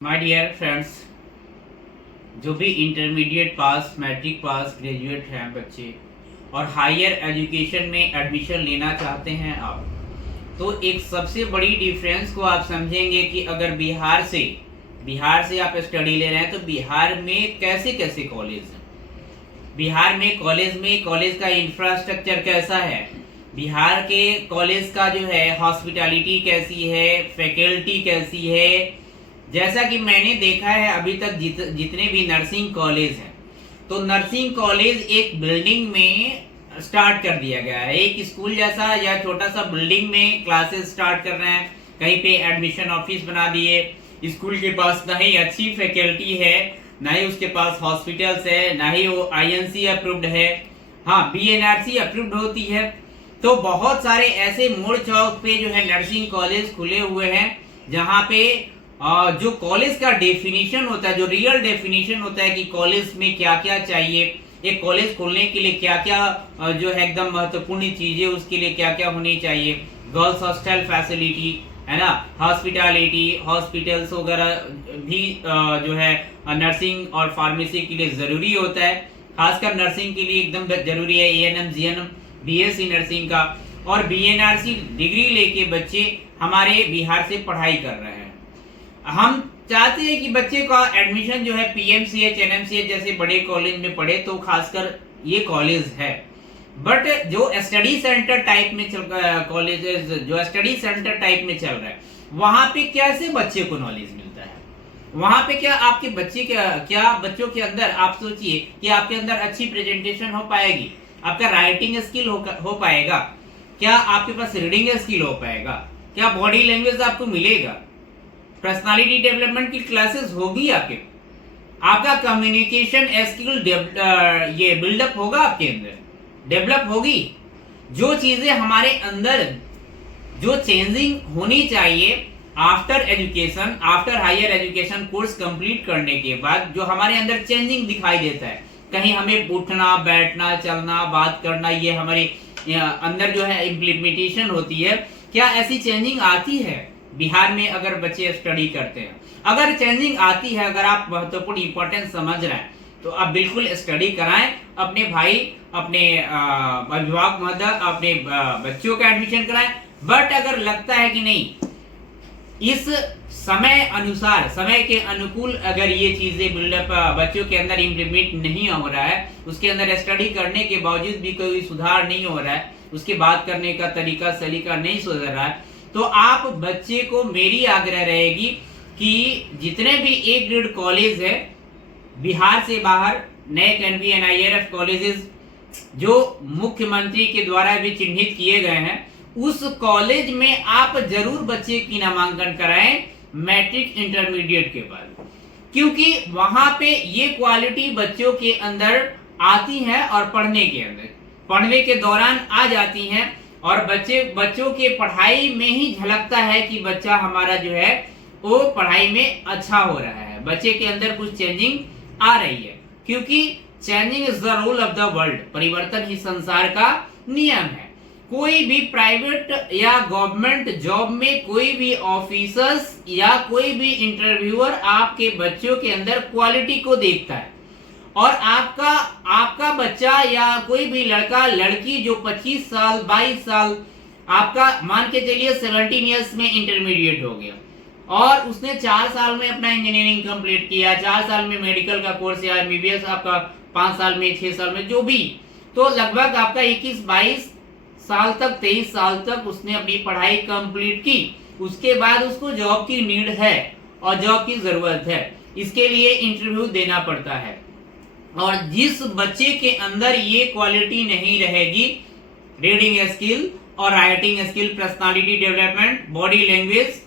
My dear friends, जो भी intermediate pass, matric pass, graduate हैं बच्चे और हायर एजुकेशन में एडमिशन लेना चाहते हैं आप, तो एक सबसे बड़ी डिफरेंस को आप समझेंगे कि अगर बिहार से आप स्टडी ले रहे हैं तो बिहार में कैसे कैसे कॉलेज हैं। बिहार में कॉलेज का इंफ्रास्ट्रक्चर कैसा है, बिहार के कॉलेज का जो है हॉस्पिटैलिटी कैसी है, फैकल्टी कैसी है। जैसा कि मैंने देखा है अभी तक जितने भी नर्सिंग कॉलेज हैं, तो नर्सिंग कॉलेज एक बिल्डिंग में स्टार्ट कर दिया गया है, एक स्कूल जैसा या छोटा सा बिल्डिंग में क्लासेस स्टार्ट कर रहे हैं। कहीं पे एडमिशन ऑफिस बना दिए, स्कूल के पास ना ही अच्छी फैकल्टी है, ना ही उसके पास हॉस्पिटल्स है, ना ही वो INC अप्रूव्ड है। हाँ, BNRC अप्रूव्ड होती है। तो बहुत सारे ऐसे मोड़ चौक पे जो है नर्सिंग कॉलेज खुले हुए हैं, जहाँ पे जो कॉलेज का डेफिनेशन होता है, जो रियल डेफिनेशन होता है कि कॉलेज में क्या क्या चाहिए, एक कॉलेज खोलने के लिए क्या क्या जो है एकदम महत्वपूर्ण चीजें, उसके लिए क्या क्या होनी चाहिए। गर्ल्स हॉस्टल फैसिलिटी है ना, हॉस्पिटैलिटी, हॉस्पिटल्स वगैरह भी जो है नर्सिंग और फार्मेसी के लिए जरूरी होता है। खासकर नर्सिंग के लिए एकदम जरूरी है ANM GNM BSc नर्सिंग का। और BNRC डिग्री लेके बच्चे हमारे बिहार से पढ़ाई कर रहे हैं। हम चाहते हैं कि बच्चे का एडमिशन जो है PMCH NMCH जैसे बड़े कॉलेज में पढ़े, तो खासकर ये कॉलेज है। बट जो स्टडी सेंटर टाइप में कॉलेजेस जो स्टडी सेंटर टाइप में चल रहा है, वहां पे कैसे बच्चे को नॉलेज मिलता है, वहां पे क्या आपके बच्चे क्या बच्चों के अंदर, आप सोचिए कि आपके अंदर अच्छी प्रेजेंटेशन हो पाएगी, आपका राइटिंग स्किल हो पाएगा, क्या आपके पास रीडिंग स्किल हो पाएगा, क्या बॉडी लैंग्वेज आपको मिलेगा, पर्सनालिटी डेवलपमेंट की क्लासेस होगी आपका कम्युनिकेशन स्किल ये बिल्डअप होगा, आपके अंदर डेवलप होगी। जो चीजें हमारे अंदर जो चेंजिंग होनी चाहिए after education, after higher education course complete करने के बाद, जो हमारे अंदर चेंजिंग दिखाई देता है, कहीं हमें उठना बैठना चलना बात करना, ये हमारे अंदर जो है इम्प्लीमेंटेशन होती है, क्या ऐसी चेंजिंग आती है बिहार में अगर बच्चे स्टडी करते हैं? अगर चेंजिंग आती है, अगर आप महत्वपूर्ण इंपॉर्टेंस समझ रहे हैं, तो आप बिल्कुल स्टडी कराएं, अपने भाई, अपने अभिभावक महोदय, अपने बच्चों का एडमिशन कराएं। बट अगर लगता है कि नहीं, इस समय अनुसार, समय के अनुकूल अगर ये चीजें बिल्डअप बच्चों के अंदर इम्प्लीमेंट नहीं हो रहा है, उसके अंदर स्टडी करने के बावजूद भी कोई सुधार नहीं हो रहा है, उसके बात करने का तरीका सलीका नहीं सुधर रहा है, तो आप बच्चे को, मेरी आग्रह रहेगी कि जितने भी A ग्रेड कॉलेज है बिहार से बाहर, NAC NB NIRF कॉलेजेस जो मुख्यमंत्री के द्वारा भी चिन्हित किए गए हैं, उस कॉलेज में आप जरूर बच्चे की नामांकन कराएं मैट्रिक इंटरमीडिएट के बाद, क्योंकि वहां पे ये क्वालिटी बच्चों के अंदर आती है और पढ़ने के दौरान आ जाती हैं, और बच्चों के पढ़ाई में ही झलकता है कि बच्चा हमारा जो है वो पढ़ाई में अच्छा हो रहा है, बच्चे के अंदर कुछ चेंजिंग आ रही है। क्योंकि changing is the rule of the world, परिवर्तन ही संसार का नियम है। कोई भी प्राइवेट या गवर्नमेंट जॉब में कोई भी ऑफिसर्स या कोई भी इंटरव्यूअर आपके बच्चों के अंदर क्वालिटी को देखता है, और आपका बच्चा या कोई भी लड़का लड़की जो 25 साल 22 साल, आपका मान के चलिए 17 इयर्स में इंटरमीडिएट हो गया, और उसने 4 साल में अपना इंजीनियरिंग कंप्लीट किया, 4 साल में मेडिकल का कोर्स या MBBS आपका 5 साल में 6 साल में जो भी, तो लगभग आपका 21-22 साल तक 23 साल तक उसने अपनी पढ़ाई कंप्लीट की। उसके बाद उसको जॉब की नीड है और जॉब की जरूरत है, इसके लिए इंटरव्यू देना पड़ता है। और जिस बच्चे के अंदर ये क्वालिटी नहीं रहेगी, रीडिंग स्किल और writing skill, personality development, body language,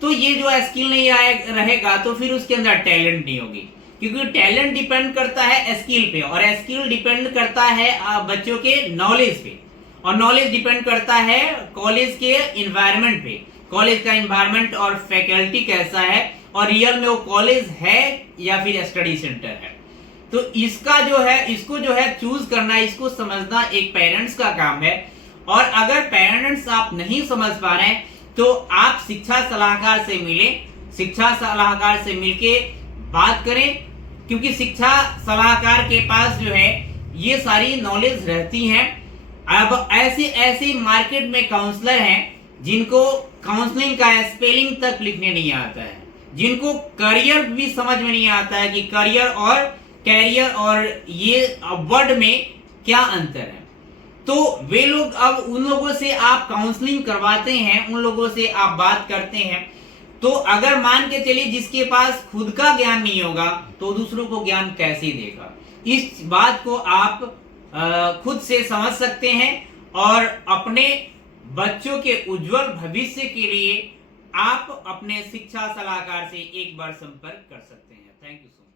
तो ये जो स्किल नहीं रहेगा, तो फिर उसके अंदर टैलेंट नहीं होगी, क्योंकि टैलेंट डिपेंड करता है स्किल पे, और स्किल डिपेंड करता है बच्चों के नॉलेज पे, और नॉलेज डिपेंड करता है कॉलेज के इन्वायरमेंट पे, कॉलेज का इन्वायरमेंट और फैकल्टी कैसा है, और रियल में वो कॉलेज है या फिर स्टडी सेंटर है। तो इसको जो है चूज करना, इसको समझना एक पेरेंट्स का काम है। और अगर पेरेंट्स आप नहीं समझ पा रहे हैं, तो आप शिक्षा सलाहकार से मिले, शिक्षा सलाहकार से मिलके बात करें, क्योंकि शिक्षा सलाहकार के पास जो है ये सारी नॉलेज रहती है। अब ऐसे ऐसे मार्केट में काउंसलर हैं जिनको काउंसलिंग का स्पेलिंग तक लिखने नहीं आता है, जिनको करियर भी समझ में नहीं आता है कि करियर और कैरियर और ये वर्ड में क्या अंतर है। तो वे लोग, अब उन लोगों से आप काउंसलिंग करवाते हैं, उन लोगों से आप बात करते हैं, तो अगर मान के चलिए जिसके पास खुद का ज्ञान नहीं होगा तो दूसरों को ज्ञान कैसे देगा। इस बात को आप खुद से समझ सकते हैं और अपने बच्चों के उज्जवल भविष्य के लिए आप अपने शिक्षा सलाहकार से एक बार संपर्क कर सकते हैं। Thank you so much.